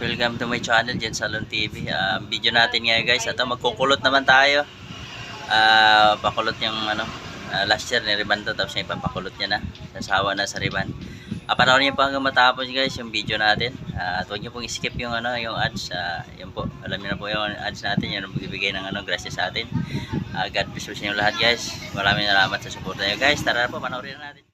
welcome to my channel Jen Salon TV. Video natin ngayon guys, ito magkukulot naman tayo. Pakulot yung last year ni Riban to, tapos ipapakulot niya na. Sasawa na sa Riban. Panoorin niyo pa hanggang matapos guys yung video natin. At huwag niyo pong skip yung yung ads. Yun po, alam niyo na po yung ads natin, yun ang magbibigay ng gracia sa atin. God bless sa inyo lahat guys. Maraming salamat sa suporta niyo guys. Tara na po, panoorin na natin.